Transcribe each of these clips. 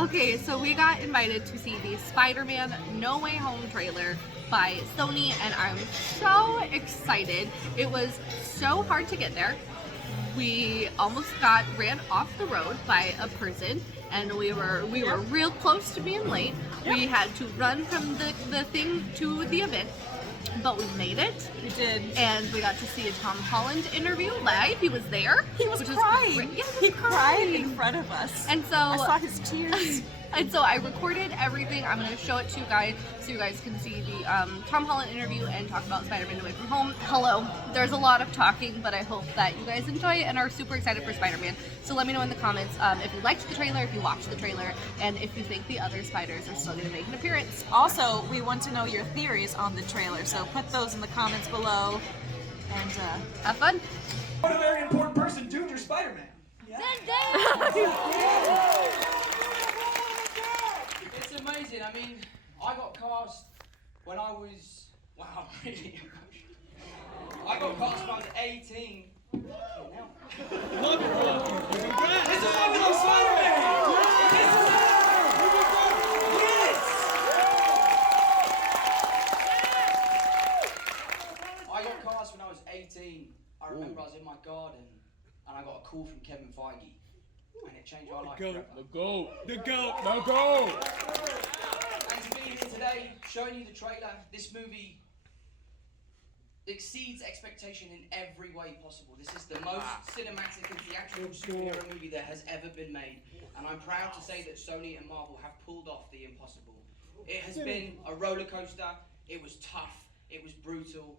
Okay, so we got invited to see the Spider-Man No Way Home trailer by Sony, and I'm so excited. It was so hard to get there. We almost got ran off the road by a person, and we were real close to being late. We had to run from the thing to the event, but we made it. We did. And we got to see a Tom Holland interview live. He was there. He was crying. He cried in front of us. And so I saw his tears. And so I recorded everything. I'm going to show it to you guys so you guys can see the Tom Holland interview and talk about Spider-Man Away from Home. Hello. There's a lot of talking, but I hope that you guys enjoy it and are super excited for Spider-Man. So let me know in the comments if you liked the trailer, if you watched the trailer, and if you think the other spiders are still going to make an appearance. Also, we want to know your theories on the trailer, so put those in the comments below and have fun. What a very important person, Junior Spider-Man. It's amazing. I mean, I got cast when I was, wow, really emotional. I got cast when I was 18. This is why we love Spider-Man! This is it! Yes! I got cast when I was 18. I remember I was in my garden and I got a call from Kevin Feige. And it changed my life forever. The goat! And to be here today, showing you the trailer, this movie exceeds expectation in every way possible. This is the most cinematic and theatrical superhero movie that has ever been made. And I'm proud to say that Sony and Marvel have pulled off the impossible. It has been a roller coaster. It was tough. It was brutal.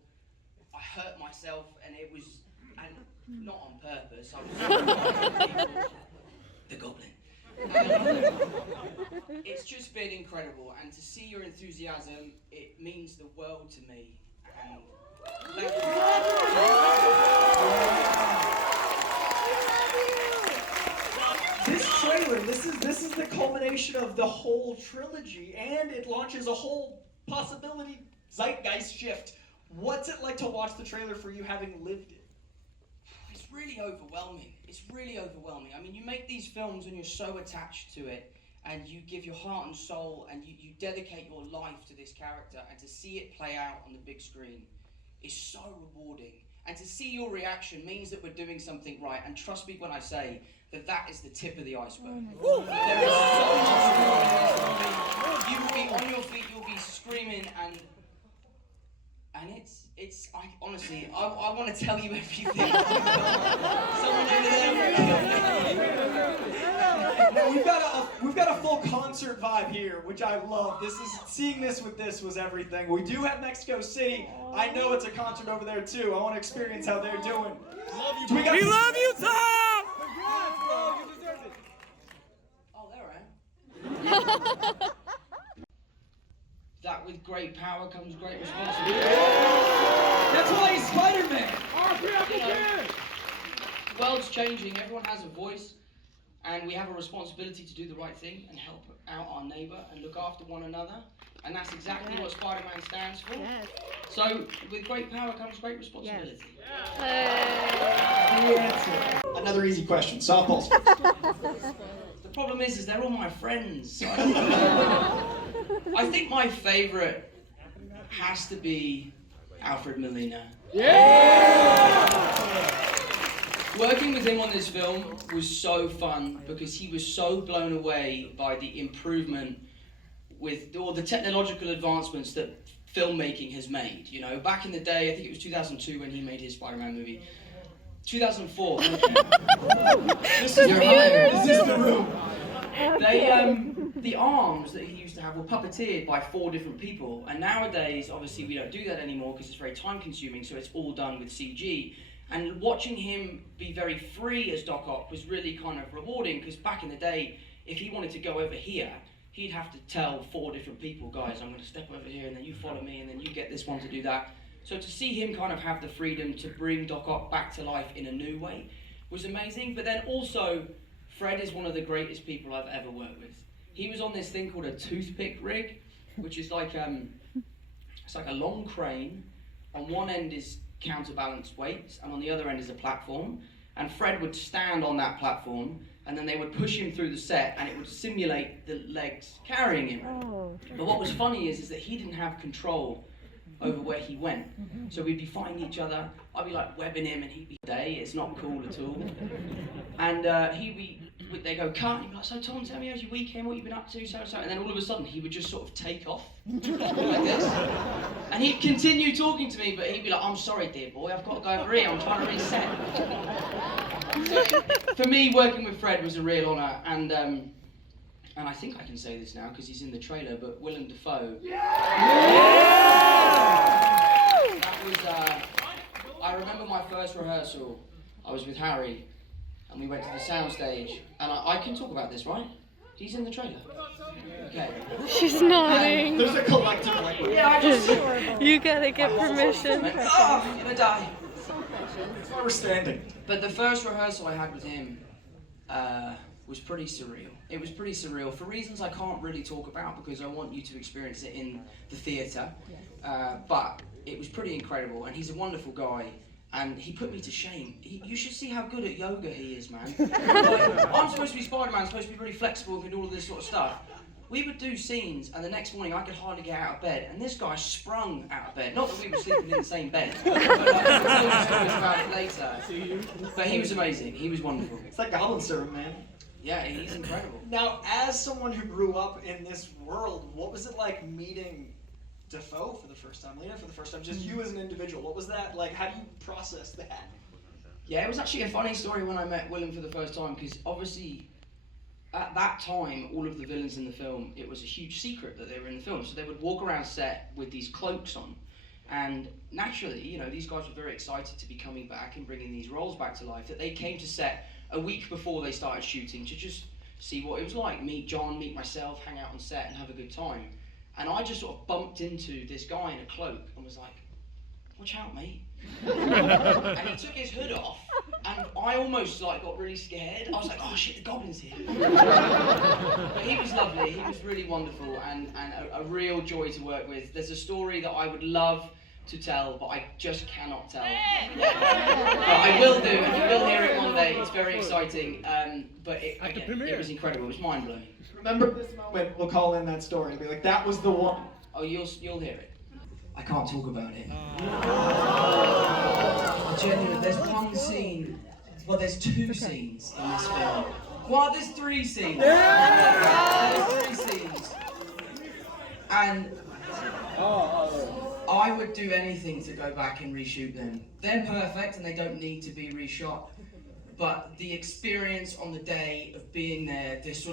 I hurt myself, and it was, and not on purpose. I was the goblin. It's just been incredible, and to see your enthusiasm, it means the world to me. And thank you. This trailer, this is the culmination of the whole trilogy, and it launches a whole possibility zeitgeist shift. What's it like to watch the trailer for you having lived it? It's really overwhelming. It's really overwhelming. I mean, you make these films and you're so attached to it, and you give your heart and soul, and you dedicate your life to this character, and to see it play out on the big screen is so rewarding. And to see your reaction means that we're doing something right, and trust me when I say that that is the tip of the iceberg. There is so much more in this movie. You will be on your feet, you'll be screaming, and I honestly, I want to tell you everything. Someone over there. We've got a full concert vibe here, which I love. Seeing this with this was everything. We do have Mexico City. I know it's a concert over there too. I want to experience how they're doing. We love you, Tom! Oh, there I am. That with great power comes great responsibility. That's why he's Spider-Man. You know, the world's changing, everyone has a voice, and we have a responsibility to do the right thing and help out our neighbour and look after one another, and that's exactly what Spider-Man stands for. Yes. So, with great power comes great responsibility. Yes. Another easy question, softball. The problem is they're all my friends. So I think my favourite has to be Alfred Molina. Yeah! Working with him on this film was so fun because he was so blown away by the improvement with all the technological advancements that filmmaking has made. You know, back in the day, I think it was 2002 when he made his Spider-Man movie. 2004. This is the room. The arms that he used to have were puppeteered by 4 different people, and nowadays, obviously, we don't do that anymore because it's very time-consuming, so it's all done with CG. And watching him be very free as Doc Ock was really kind of rewarding, because back in the day, if he wanted to go over here, he'd have to tell 4 different people, guys, I'm going to step over here, and then you follow me, and then you get this one to do that. So to see him kind of have the freedom to bring Doc Ock back to life in a new way was amazing. But then also, Fred is one of the greatest people I've ever worked with. He was on this thing called a toothpick rig, which is like it's like a long crane. On one end is counterbalanced weights, and on the other end is a platform. And Fred would stand on that platform, and then they would push him through the set, and it would simulate the legs carrying him. But what was funny is that he didn't have control over where he went. So we'd be fighting each other. I'd be like webbing him, and he'd be it's not cool at all. And they go cut, and he'd be like, so Tom, tell me how's your weekend, what you've been up to, so. And then all of a sudden he would just sort of take off like this. And he'd continue talking to me, but he'd be like, I'm sorry dear boy, I've got to go over here, I'm trying to reset. So for me, working with Fred was a real honour, and I think I can say this now because he's in the trailer, but Willem Dafoe. That was, I remember my first rehearsal, I was with Harry, and we went to the soundstage, and I can talk about this, right? He's in the trailer. Okay. She's nodding. There's a collective like. Yeah, I just... You gotta get permission. Oh, I'm gonna die. That's why we're standing. But the first rehearsal I had with him was pretty surreal. It was pretty surreal for reasons I can't really talk about because I want you to experience it in the theatre. But it was pretty incredible, and he's a wonderful guy. And he put me to shame. You should see how good at yoga he is, man. Like, I'm supposed to be Spiderman, supposed to be really flexible and can do all of this sort of stuff. We would do scenes, and the next morning I could hardly get out of bed, and this guy sprung out of bed. Not that we were sleeping in the same bed, but I'll tell you stories about it later. But he was amazing. He was wonderful. It's like goblin syrup, man. Yeah, he's incredible. Now, as someone who grew up in this world, what was it like meeting Dafoe for the first time, Lena for the first time, just you as an individual? What was that like? How do you process that? Yeah, it was actually a funny story when I met Willem for the first time, because obviously at that time, all of the villains in the film, it was a huge secret that they were in the film. So they would walk around set with these cloaks on. And naturally, you know, these guys were very excited to be coming back and bringing these roles back to life, that they came to set a week before they started shooting to just see what it was like, meet John, meet myself, hang out on set and have a good time. And I just sort of bumped into this guy in a cloak and was like, watch out, mate. And he took his hood off, and I almost like got really scared. I was like, oh shit, the goblin's here. But he was lovely, he was really wonderful, and a real joy to work with. There's a story that I would love to tell, but I just cannot tell. But I will do, and you will hear it one day. It's very exciting, but it was incredible, it was mind-blowing. Remember this moment, we'll call in that story and be like, that was the one. Oh, you'll hear it. I can't talk about it. Genuinely, there's one scene, well there's two scenes in this film. Well, there's three scenes. There's three scenes. And I would do anything to go back and reshoot them. They're perfect and they don't need to be reshot. But the experience on the day of being there, this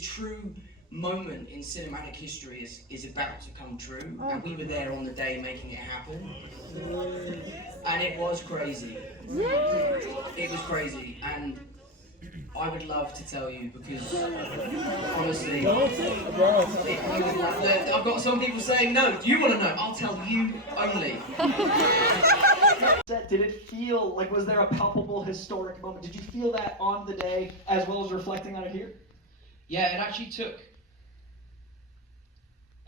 true moment in cinematic history is about to come true, and we were there on the day making it happen, and it was crazy. It was crazy, and I would love to tell you because honestly, I've got some people saying no. Do you want to know? I'll tell you only. Did it feel like, was there a palpable historic moment? Did you feel that on the day as well as reflecting on it here? Yeah, it actually took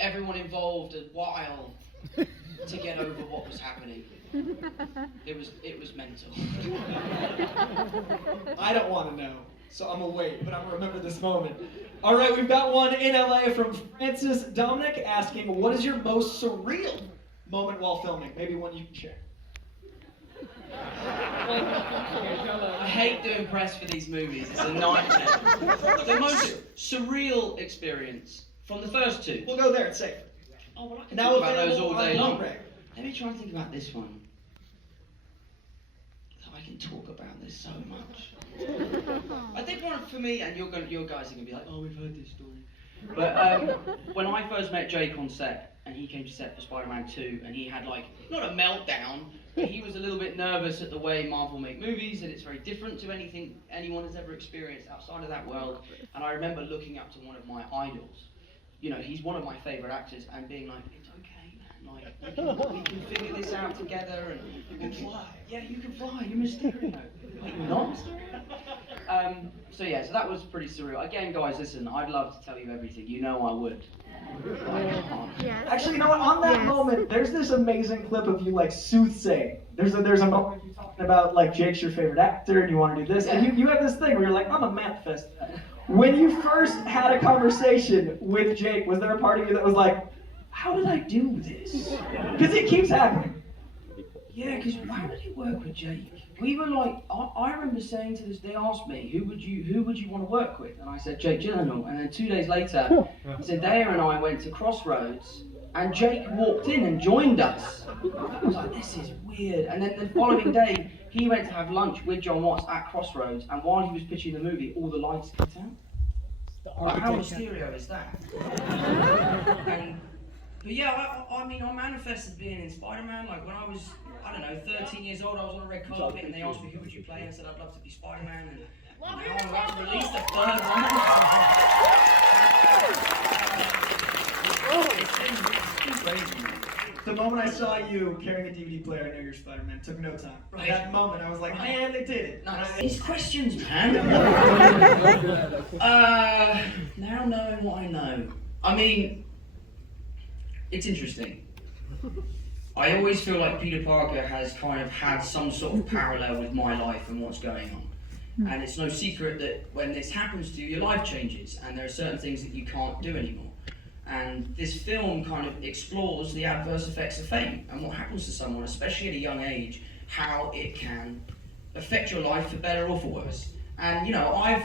everyone involved a while to get over what was happening. It was mental. I don't want to know, so I'm gonna wait, but I'm gonna remember this moment. All right, we've got one in LA from Francis Dominic asking, what is your most surreal moment while filming? Maybe one you can share. I hate doing press for these movies, it's a nightmare. The most surreal experience from the first two. We'll go there, it's safe. Oh, well, I can Now talk about those all day long. Blu-ray. Let me try and think about this one. Oh, I can talk about this so much. I think one for me, and your guys are going to be like, oh, we've heard this story. But when I first met Jake on set, and he came to set for Spider-Man 2, and he had like, not a meltdown, but he was a little bit nervous at the way Marvel make movies, and it's very different to anything anyone has ever experienced outside of that world. And I remember looking up to one of my idols. You know, he's one of my favourite actors, and being like, it's okay, man, like, we can figure this out together, and you can fly. Yeah, you can fly, you're Mysterio. Wait, you're not Mysterio? So yeah, so that was pretty surreal. Again, guys, listen, I'd love to tell you everything. You know I would. But I can't. Yes. Actually, you know what? On that moment, there's this amazing clip of you like soothsaying. There's a moment you talking about like Jake's your favorite actor and you want to do this, and you have this thing where you're like, I'm a manifest. When you first had a conversation with Jake, was there a part of you that was like, how did I do this? Because it keeps happening. Yeah, because how did you work with Jake? We were like, I remember saying to this, they asked me, who would you want to work with? And I said, Jake Gyllenhaal. And then 2 days later, Zendaya and I went to Crossroads, and Jake walked in and joined us. I was like, this is weird. And then the following day, he went to have lunch with John Watts at Crossroads, and while he was pitching the movie, all the lights cut out. Like, how Mysterio is that? But yeah, I mean, I manifested being in Spider-Man. Like when I was, I don't know, 13 years old, I was on a red carpet and they asked me who would you play, and I said I'd love to be Spider-Man. And now I'm about to release the third one. It's been crazy. The moment I saw you carrying a DVD player, I knew you're Spider-Man. It took no time. Right. That moment, I was like, man, they did it. No, these questions, man. Now knowing what I know, I mean, it's interesting. I always feel like Peter Parker has kind of had some sort of parallel with my life and what's going on. And it's no secret that when this happens to you, your life changes and there are certain things that you can't do anymore. And this film kind of explores the adverse effects of fame and what happens to someone, especially at a young age, how it can affect your life for better or for worse. And you know, I've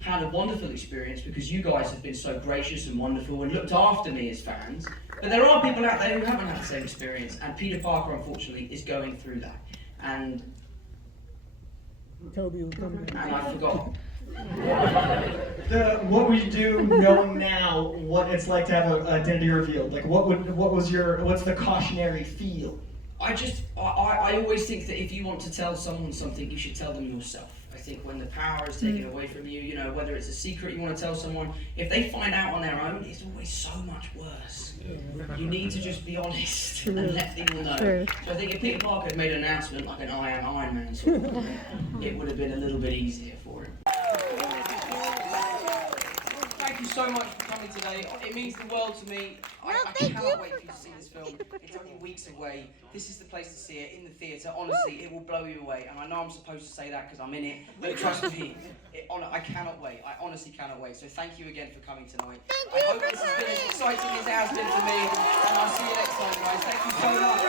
had a wonderful experience because you guys have been so gracious and wonderful and looked after me as fans. But there are people out there who haven't had the same experience, and Peter Parker, unfortunately, is going through that. And I forgot. What would you do knowing now what it's like to have an identity revealed? Like, what's the cautionary feel? I always think that if you want to tell someone something, you should tell them yourself. I think when the power is taken away from you, you know, whether it's a secret you want to tell someone, if they find out on their own, it's always so much worse. You need to just be honest and let people know. True. So I think if Peter Parker had made an announcement like an I am Iron Man sort of thing, it would have been a little bit easier for him. Thank you so much for coming today. It means the world to me. I cannot wait for you to see this film. It's only weeks away. This is the place to see it in the theatre. Honestly, it will blow you away. And I know I'm supposed to say that because I'm in it, but trust me, I cannot wait. I honestly cannot wait. So thank you again for coming tonight. I hope this has been as exciting as it has been for me. And I'll see you next time, guys. Thank you so much.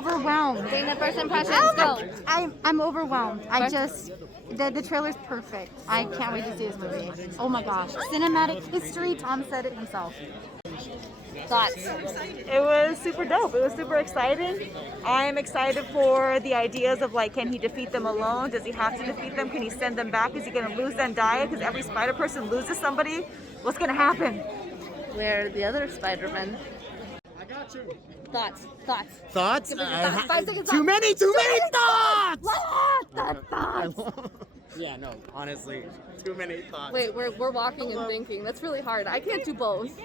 Overwhelmed. Bring the first impressions, go. I'm overwhelmed. The trailer's perfect. I can't wait to see this movie. Oh my gosh. Cinematic history, Tom said it himself. Thoughts? It was super dope. It was super exciting. I'm excited for the ideas of like, can he defeat them alone? Does he have to defeat them? Can he send them back? Is he going to lose Zendaya? Because every spider person loses somebody. What's going to happen? Where are the other Spider-Men? I got you. Thoughts? Thoughts? Give me your thoughts. 5 seconds. Too many thoughts! Thoughts! Yeah, no, honestly, too many thoughts. Wait, we're walking and thinking. That's really hard. I can't do both.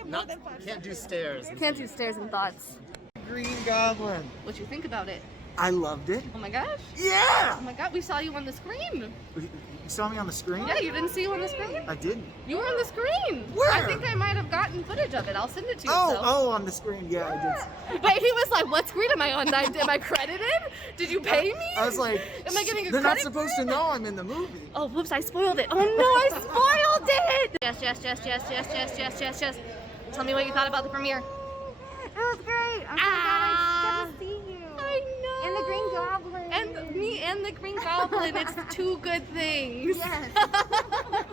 Can't do stairs. Can't do stairs and thoughts. Green Goblin. What you think about it? I loved it. Oh my gosh. Yeah! Oh my god, we saw you on the screen. You saw me on the screen? Yeah, you didn't see you on the screen? I didn't. You were on the screen. Where? I think I might have gotten footage of it. I'll send it to you. Oh, on the screen. Yeah, I did. Wait, he was like, what screen am I on? Am I credited? Did you pay me? I was like, am I getting a they're not credit supposed for to it? know I'm in the movie. Oh, whoops, I spoiled it. Oh no, I spoiled it! Yes. Tell me what you thought about the premiere. It was great. I'm so glad I get to see you. I know. And the Green Goblin. And me and the Green Goblin. It's two good things. Yes.